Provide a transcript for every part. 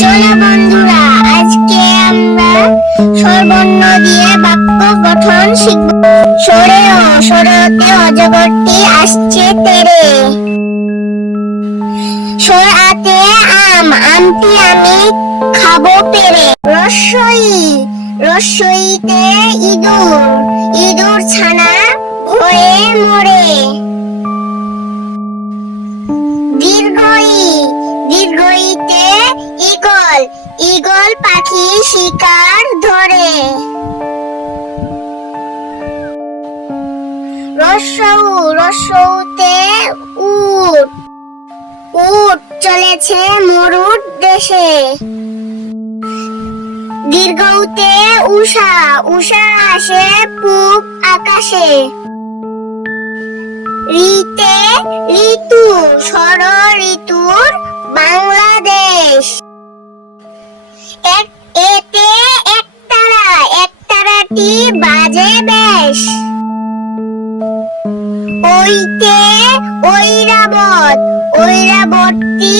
চলো বন্ধুরা, আজকে আমরা স্বরবর্ণ দিয়ে বাক্য গঠন শিখব। সরেও সরেতে অজগরটি আসছে তেরে। সরাতে আম, আমটি আমি খাবো পেরে। রস্বই, রস্বইতে ইঁদুর, ইঁদুর ছানা ভয়ে মরে। দীর্ঘই, দীর্ঘইতে ঈগল, ঈগল পাখি শিকার ধরে। রস্যউ, রস্যউতে উট, উট চলেছে মরুর দেশে। দীর্ঘউতে উষা, উষা আসে পূব আকাশে। ঋতে ঋতু, ষড় ঋতুর বাংলাদেশ। এতে একতারা, একতারাটি বাজে বেশ। ওইতে ঐরাবত, ঐরাবতটি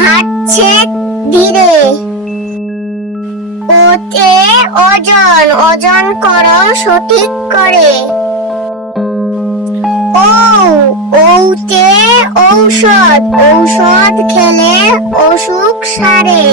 হাঁটছে ধীরে। ওতে ওজন, ওজন করো সঠিক করে। ঔতে ঔষধ, ঔষধ খেলে অসুখ সারে।